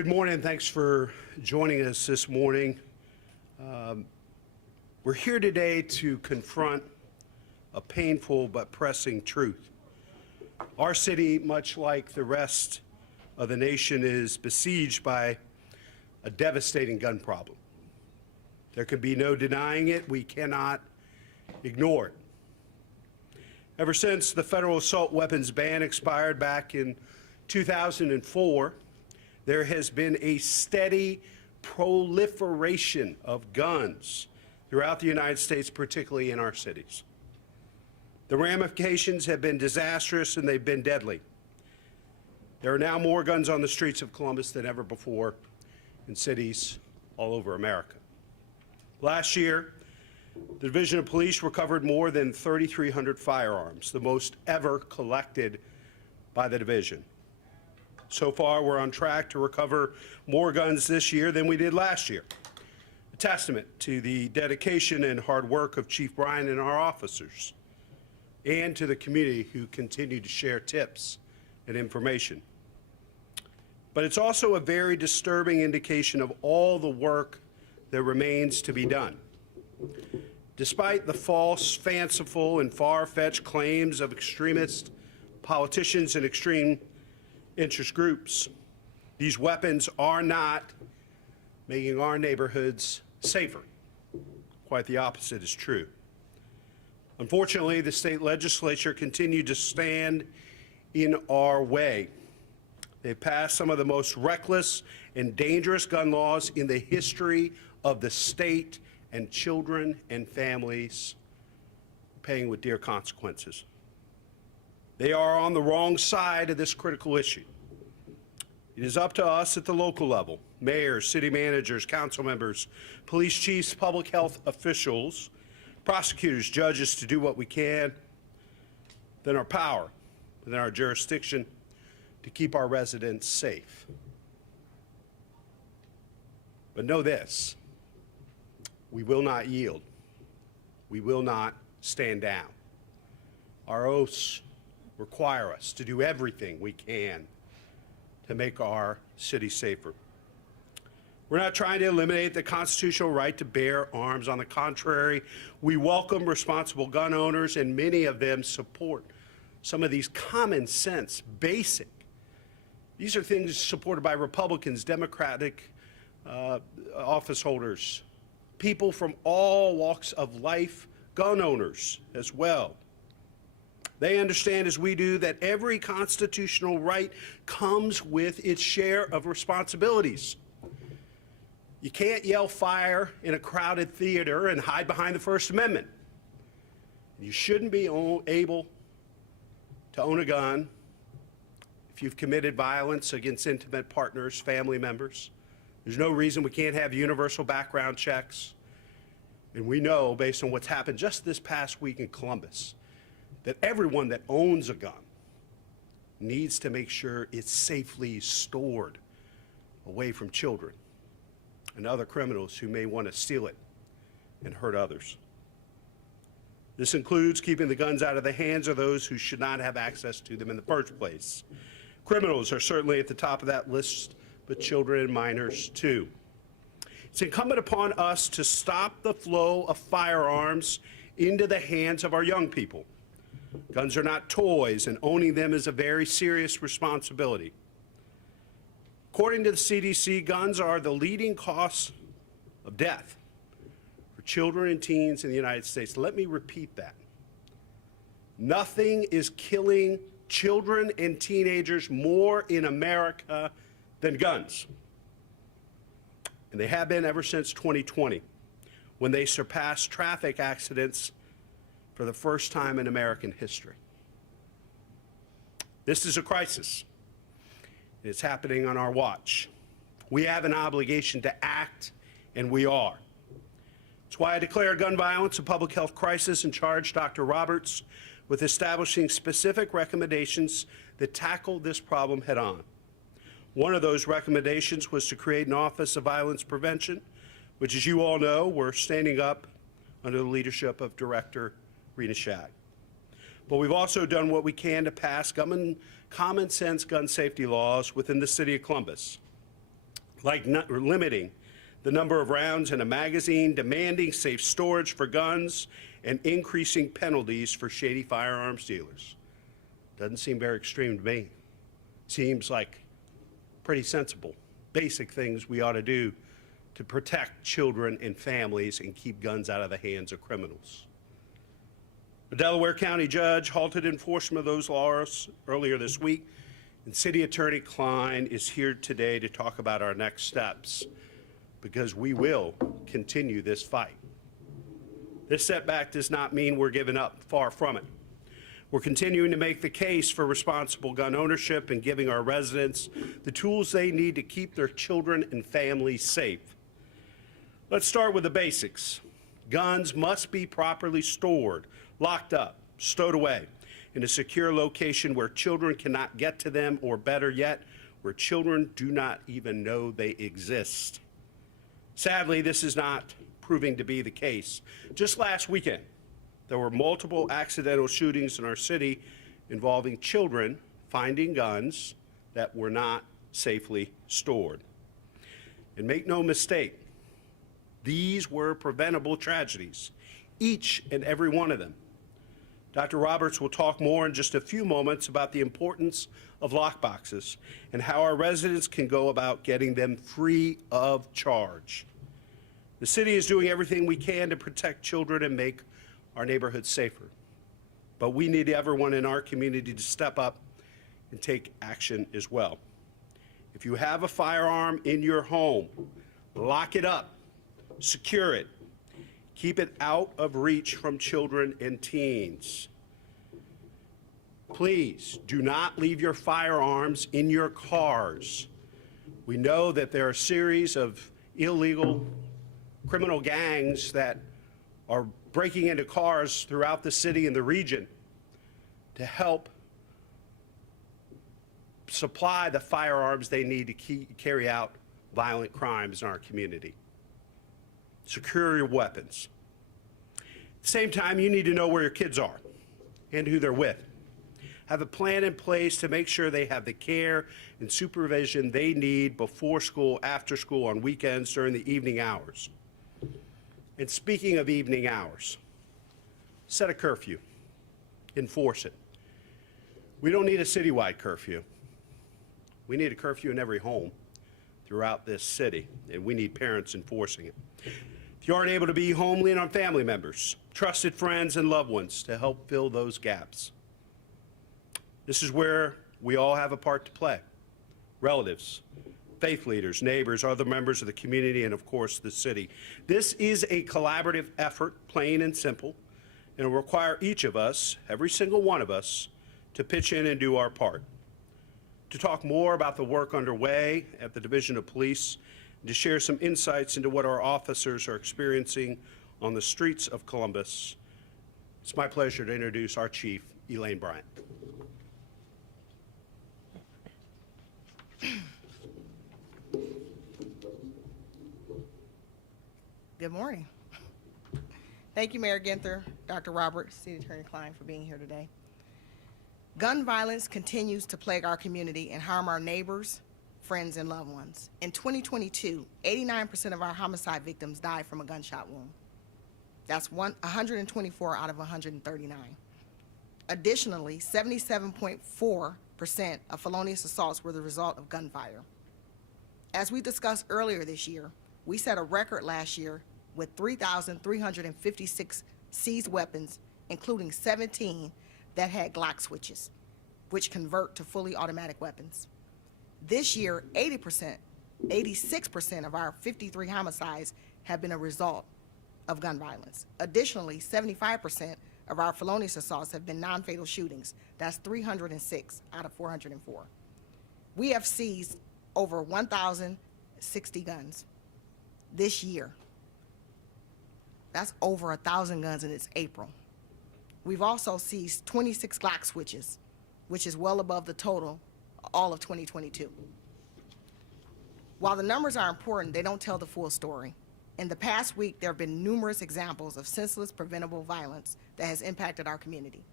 Good morning. Thanks for joining us this morning. We're here today to confront a painful but pressing truth. Our city, much like the rest of the nation, is besieged by a devastating gun problem. There can be no denying it. We cannot ignore it. Ever since the federal assault weapons ban expired back in 2004, there has been a steady proliferation of guns throughout the United States, particularly in our cities. The ramifications have been disastrous and they've been deadly. There are now more guns on the streets of Columbus than ever before in cities all over America. Last year, the Division of Police recovered more than 3,300 firearms, the most ever collected by the division. So far, we're on track to recover more guns this year than we did last year, a testament to the dedication and hard work of Chief Bryant and our officers, and to the community who continue to share tips and information. But it's also a very disturbing indication of all the work that remains to be done. Despite the false, fanciful, and far-fetched claims of extremist politicians and extreme interest groups, these weapons are not making our neighborhoods safer. Quite the opposite is true. Unfortunately, the state legislature continued to stand in our way. They passed some of the most reckless and dangerous gun laws in the history of the state, and children and families paying with dear consequences. They are on the wrong side of this critical issue. It is up to us at the local level, mayors, city managers, council members, police chiefs, public health officials, prosecutors, judges, to do what we can within our power, within our jurisdiction, to keep our residents safe. But know this, we will not yield. We will not stand down. Our oaths require us to do everything we can to make our city safer. We're not trying to eliminate the constitutional right to bear arms. On the contrary, we welcome responsible gun owners, and many of them support some of these common sense, basic. These are things supported by Republicans, Democratic office holders, people from all walks of life, gun owners as well. They understand, as we do, that every constitutional right comes with its share of responsibilities. You can't yell fire in a crowded theater and hide behind the First Amendment. You shouldn't be able to own a gun if you've committed violence against intimate partners, family members. There's no reason we can't have universal background checks. And we know, based on what's happened just this past week in Columbus, that everyone that owns a gun needs to make sure it's safely stored away from children and other criminals who may want to steal it and hurt others. This includes keeping the guns out of the hands of those who should not have access to them in the first place. Criminals are certainly at the top of that list, but children and minors too. It's incumbent upon us to stop the flow of firearms into the hands of our young people. Guns are not toys, and owning them is a very serious responsibility. According to the CDC, guns are the leading cause of death for children and teens in the United States. Let me repeat that. Nothing is killing children and teenagers more in America than guns. And they have been ever since 2020, when they surpassed traffic accidents for the first time in American history. This is a crisis. It's happening on our watch. We have an obligation to act, and we are. That's why I declare gun violence a public health crisis and charge Dr. Roberts with establishing specific recommendations that tackle this problem head on. One of those recommendations was to create an Office of Violence Prevention, which, as you all know, we're standing up under the leadership of Director Rena Shag. But we've also done what we can to pass common sense gun safety laws within the city of Columbus. like limiting the number of rounds in a magazine, demanding safe storage for guns, and increasing penalties for shady firearms dealers. Doesn't seem very extreme to me. Seems like pretty sensible, basic things we ought to do to protect children and families and keep guns out of the hands of criminals. A Delaware County judge halted enforcement of those laws earlier this week, and City Attorney Klein is here today to talk about our next steps, because we will continue this fight. This setback does not mean we're giving up, far from it. We're continuing to make the case for responsible gun ownership and giving our residents the tools they need to keep their children and families safe. Let's start with the basics. Guns must be properly stored, locked up, stowed away in a secure location where children cannot get to them, or better yet, where children do not even know they exist. Sadly, this is not proving to be the case. Just last weekend, there were multiple accidental shootings in our city involving children finding guns that were not safely stored. And make no mistake, these were preventable tragedies, each and every one of them. Dr. Roberts will talk more in just a few moments about the importance of lockboxes and how our residents can go about getting them free of charge. The city is doing everything we can to protect children and make our neighborhoods safer. But we need everyone in our community to step up and take action as well. If you have a firearm in your home, lock it up, secure it, keep it out of reach from children and teens. Please do not leave your firearms in your cars. We know that there are a series of illegal criminal gangs that are breaking into cars throughout the city and the region to help supply the firearms they need to carry out violent crimes in our community. Secure your weapons. At the same time, you need to know where your kids are and who they're with. Have a plan in place to make sure they have the care and supervision they need before school, after school, on weekends, during the evening hours. And speaking of evening hours, set a curfew, enforce it. We don't need a citywide curfew. We need a curfew in every home throughout this city, and we need parents enforcing it. If you aren't able to be home, lean on family members, trusted friends, and loved ones to help fill those gaps. This is where we all have a part to play. Relatives, faith leaders, neighbors, other members of the community, and of course the city. This is a collaborative effort, plain and simple, and it will require each of us, every single one of us, to pitch in and do our part. To talk more about the work underway at the Division of Police, and to share some insights into what our officers are experiencing on the streets of Columbus, it's my pleasure to introduce our Chief, Elaine Bryant. Good morning. Thank you, Mayor Ginther, Dr. Roberts, City Attorney Klein, for being here today. Gun violence continues to plague our community and harm our neighbors, friends, and loved ones. In 2022, 89% of our homicide victims died from a gunshot wound. That's 124 out of 139. Additionally, 77.4% of felonious assaults were the result of gunfire. As we discussed earlier this year, we set a record last year with 3,356 seized weapons, including 17 that had Glock switches, which convert to fully automatic weapons. This year, 86% of our 53 homicides have been a result of gun violence. Additionally, 75% of our felonious assaults have been non-fatal shootings. That's 306 out of 404. We have seized over 1,060 guns this year. That's over 1,000 guns, and it's April. We've also seized 26 Glock switches, which is well above the total all of 2022. While the numbers are important, they don't tell the full story. In the past week, there have been numerous examples of senseless, preventable violence that has impacted our community.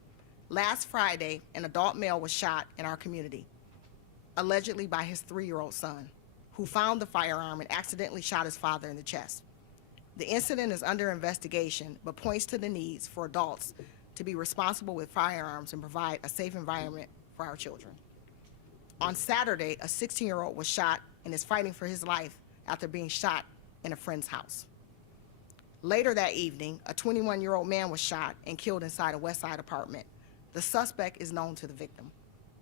Last Friday, an adult male was shot in our community, allegedly by his 3-year-old son, who found the firearm and accidentally shot his father in the chest. The incident is under investigation, but points to the needs for adults to be responsible with firearms and provide a safe environment for our children. On Saturday, a 16-year-old was shot and is fighting for his life after being shot in a friend's house. Later that evening, a 21-year-old man was shot and killed inside a West Side apartment. The suspect is known to the victim.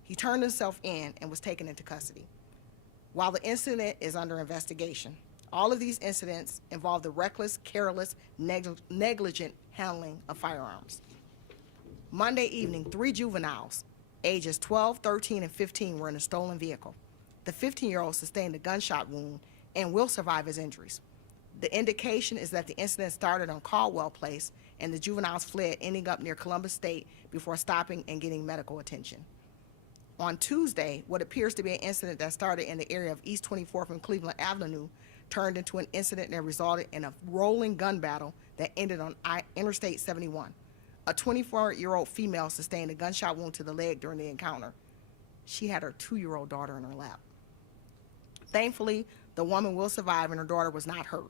He turned himself in and was taken into custody. While the incident is under investigation, all of these incidents involve the reckless, careless, negligent handling of firearms. Monday evening, 3 juveniles, ages 12, 13, and 15, were in a stolen vehicle. The 15-year-old sustained a gunshot wound and will survive his injuries. The indication is that the incident started on Caldwell Place and the juveniles fled, ending up near Columbus State before stopping and getting medical attention. On Tuesday, what appears to be an incident that started in the area of East 24th and Cleveland Avenue turned into an incident that resulted in a rolling gun battle that ended on Interstate 71. A 24-year-old female sustained a gunshot wound to the leg during the encounter. She had her 2-year-old daughter in her lap. Thankfully, the woman will survive and her daughter was not hurt.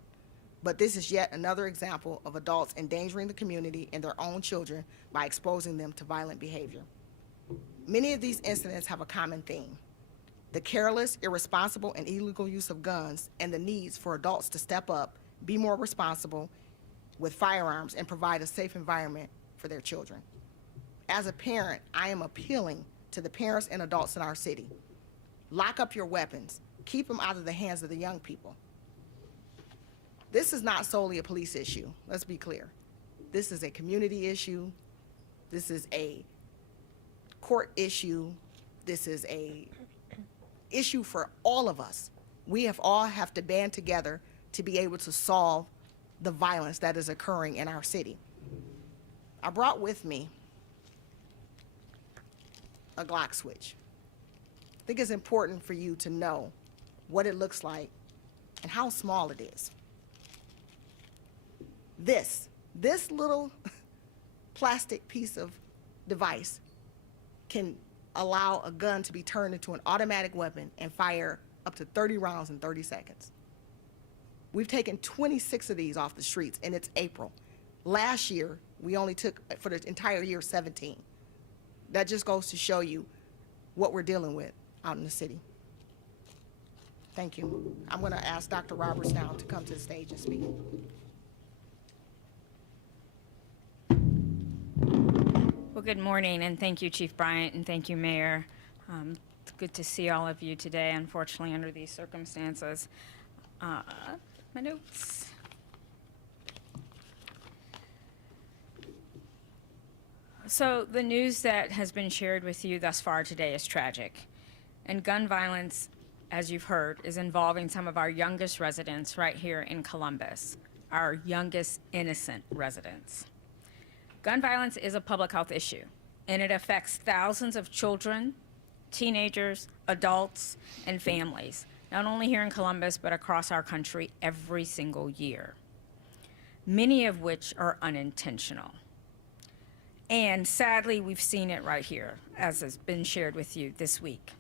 But this is yet another example of adults endangering the community and their own children by exposing them to violent behavior. Many of these incidents have a common theme: the careless, irresponsible, and illegal use of guns and the needs for adults to step up, be more responsible with firearms, and provide a safe environment for their children. As a parent, I am appealing to the parents and adults in our city. Lock up your weapons. Keep them out of the hands of the young people. This is not solely a police issue, let's be clear. This is a community issue. This is a court issue. This is a issue for all of us. We all have to band together to be able to solve the violence that is occurring in our city. I brought with me a Glock switch. I think it's important for you to know what it looks like and how small it is. This little plastic piece of device can allow a gun to be turned into an automatic weapon and fire up to 30 rounds in 30 seconds. We've taken 26 of these off the streets, and it's April. Last year, we only took, for the entire year, 17. That just goes to show you what we're dealing with out in the city. Thank you. I'm going to ask Dr. Roberts now to come to the stage and speak. Well, good morning, and thank you, Chief Bryant, and thank you, Mayor. It's good to see all of you today, unfortunately, under these circumstances. My notes. So the news that has been shared with you thus far today is tragic. And gun violence, as you've heard, is involving some of our youngest residents right here in Columbus, our youngest innocent residents. Gun violence is a public health issue, and it affects thousands of children, teenagers, adults, and families, not only here in Columbus, but across our country every single year, many of which are unintentional. And sadly, we've seen it right here, as has been shared with you this week.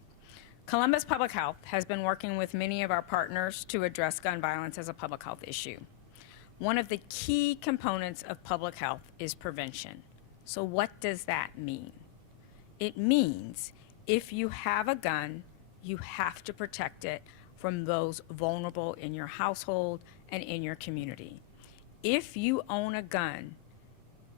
Columbus Public Health has been working with many of our partners to address gun violence as a public health issue. One of the key components of public health is prevention. So what does that mean? It means if you have a gun, you have to protect it from those vulnerable in your household and in your community. If you own a gun,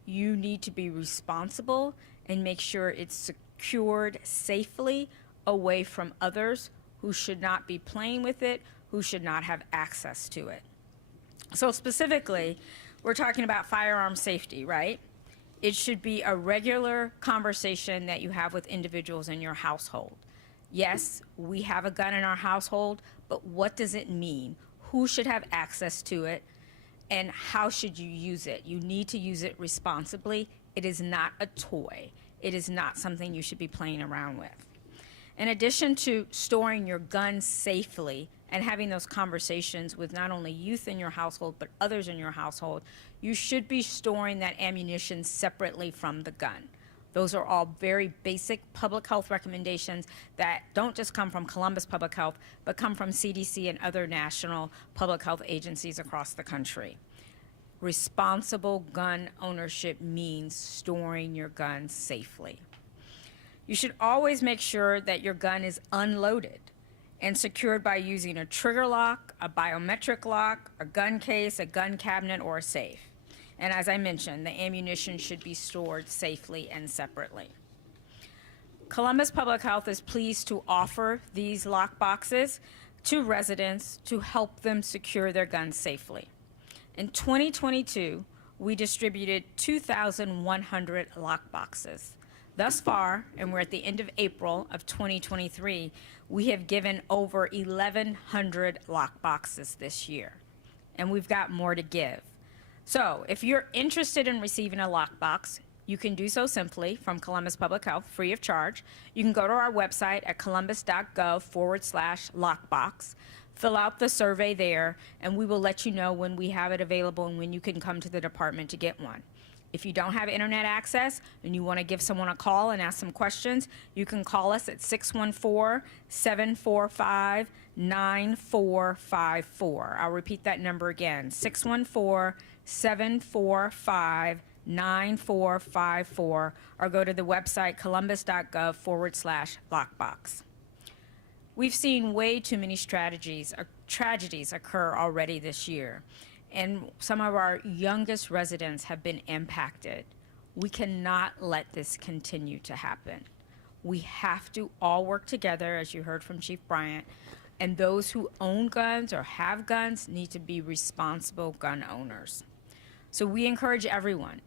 you need to be responsible and make sure it's secured safely away from others who should not be playing with it, who should not have access to it. So specifically, we're talking about firearm safety, right? It should be a regular conversation that you have with individuals in your household. Yes, we have a gun in our household, but what does it mean? Who should have access to it? And how should you use it? You need to use it responsibly. It is not a toy. It is not something you should be playing around with. In addition to storing your gun safely and having those conversations with not only youth in your household, but others in your household, you should be storing that ammunition separately from the gun. Those are all very basic public health recommendations that don't just come from Columbus Public Health, but come from CDC and other national public health agencies across the country. Responsible gun ownership means storing your guns safely. You should always make sure that your gun is unloaded and secured by using a trigger lock, a biometric lock, a gun case, a gun cabinet, or a safe. And as I mentioned, the ammunition should be stored safely and separately. Columbus Public Health is pleased to offer these lock boxes to residents to help them secure their guns safely. In 2022, we distributed 2,100 lock boxes. Thus far, and we're at the end of April of 2023, we have given over 1,100 lock boxes this year, and we've got more to give. So if you're interested in receiving a lockbox, you can do so simply from Columbus Public Health, free of charge. You can go to our website at columbus.gov/lockbox, fill out the survey there, and we will let you know when we have it available and when you can come to the department to get one. If you don't have internet access and you want to give someone a call and ask some questions, you can call us at 614-745-9454. I'll repeat that number again, 614-745-9454, or go to the website columbus.gov/lockbox. We've seen way too many tragedies occur already this year, and some of our youngest residents have been impacted. We cannot let this continue to happen. We have to all work together, as you heard from Chief Bryant, and those who own guns or have guns need to be responsible gun owners. So we encourage everyone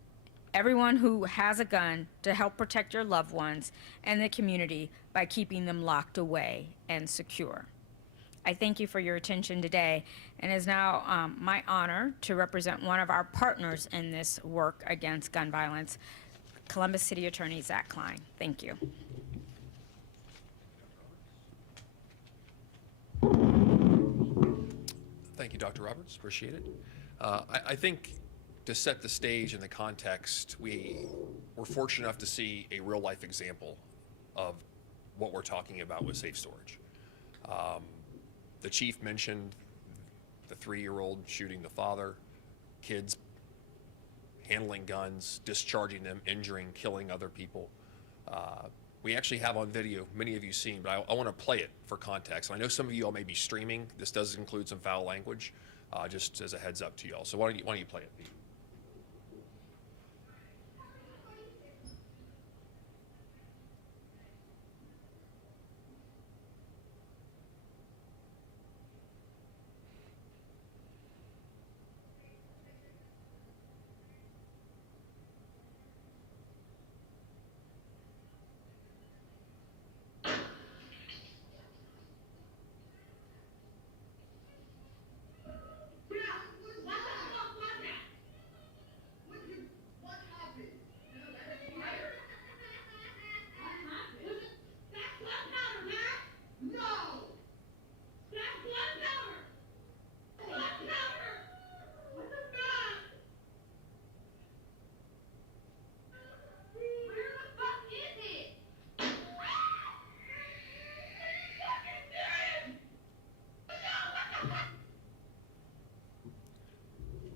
who has a gun to help protect your loved ones and the community by keeping them locked away and secure. I thank you for your attention today, and it is now my honor to represent one of our partners in this work against gun violence, Columbus City Attorney Zach Klein. Thank you. Thank you, Dr. Roberts. Appreciate it. I think to set the stage and the context, we're fortunate enough to see a real-life example of what we're talking about with safe storage. The chief mentioned the 3-year-old shooting the father, kids handling guns, discharging them, injuring, killing other people. We actually have on video, many of you seen, but I want to play it for context. And I know some of you all may be streaming. This does include some foul language, just as a heads up to you all. So why don't you play it, Pete?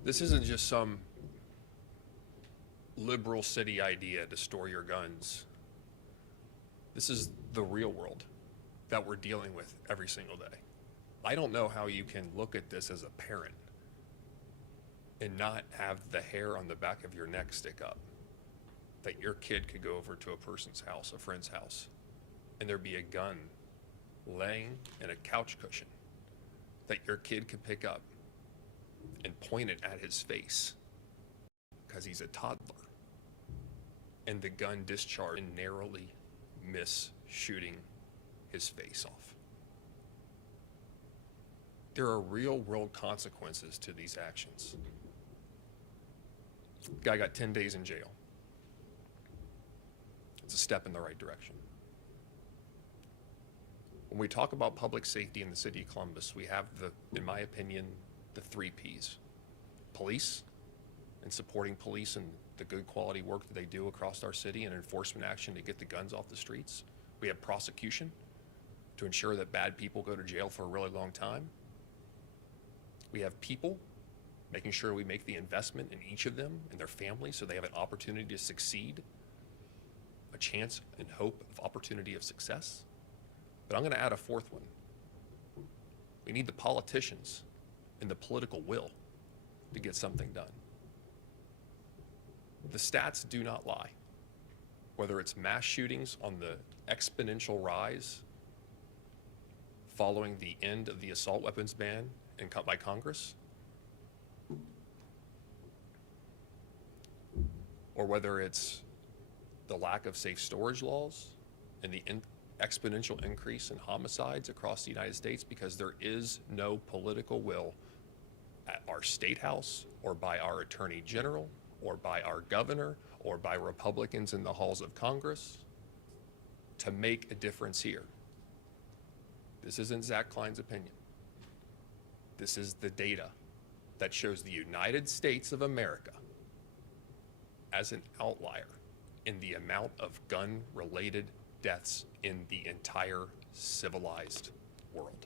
This isn't just some liberal city idea to store your guns. This is the real world that we're dealing with every single day. I don't know how you can look at this as a parent and not have the hair on the back of your neck stick up, that your kid could go over to a person's house, a friend's house, and there be a gun laying in a couch cushion that your kid could pick up and point it at his face because he's a toddler, and the gun discharged and narrowly miss shooting his face off. There are real world consequences to these actions. The guy got 10 days in jail. It's a step in the right direction. When we talk about public safety in the city of Columbus, we have in my opinion, the 3 Ps: police, and supporting police and the good quality work that they do across our city and enforcement action to get the guns off the streets. We have prosecution to ensure that bad people go to jail for a really long time. We have people, making sure we make the investment in each of them and their families so they have an opportunity to succeed, a chance and hope of opportunity of success. But I'm going to add a fourth one. We need the politicians and the political will to get something done. The stats do not lie. Whether it's mass shootings on the exponential rise following the end of the assault weapons ban by Congress, or whether it's the lack of safe storage laws and the exponential increase in homicides across the United States because there is no political will at our state house or by our attorney general or by our governor or by Republicans in the halls of Congress to make a difference here. This isn't Zach Klein's opinion. This is the data that shows the United States of America as an outlier in the amount of gun-related deaths in the entire civilized world.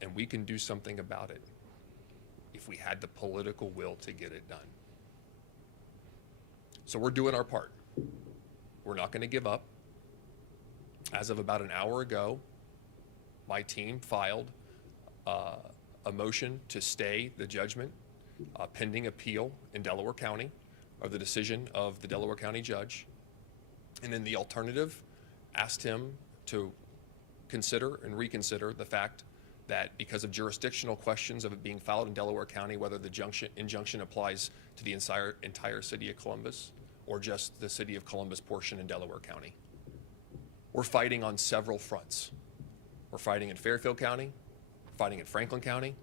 And we can do something about it if we had the political will to get it done. So we're doing our part. We're not going to give up. As of about an hour ago, my team filed a motion to stay the judgment pending appeal in Delaware County of the decision of the Delaware County judge. And in the alternative, asked him to consider and reconsider the fact that because of jurisdictional questions of it being filed in Delaware County, whether the injunction applies to the entire city of Columbus or just the city of Columbus portion in Delaware County. We're fighting on several fronts. We're fighting in Fairfield County, we're fighting in Franklin County,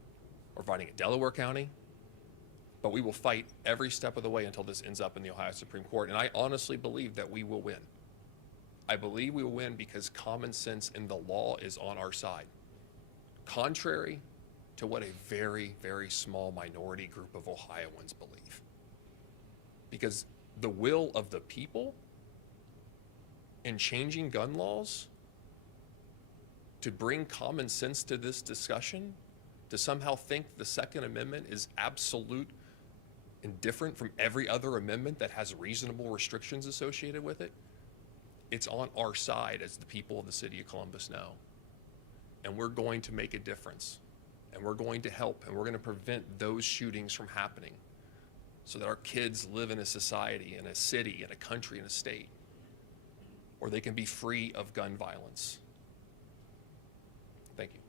we're fighting in Delaware County, but we will fight every step of the way until this ends up in the Ohio Supreme Court. And I honestly believe that we will win. I believe we will win because common sense in the law is on our side, contrary to what a very, very small minority group of Ohioans believe. Because the will of the people in changing gun laws to bring common sense to this discussion, to somehow think the Second Amendment is absolute and different from every other amendment that has reasonable restrictions associated with it, it's on our side, as the people of the city of Columbus know. And we're going to make a difference, and we're going to help, and we're going to prevent those shootings from happening so that our kids live in a society, in a city, in a country, in a state where they can be free of gun violence. Thank you.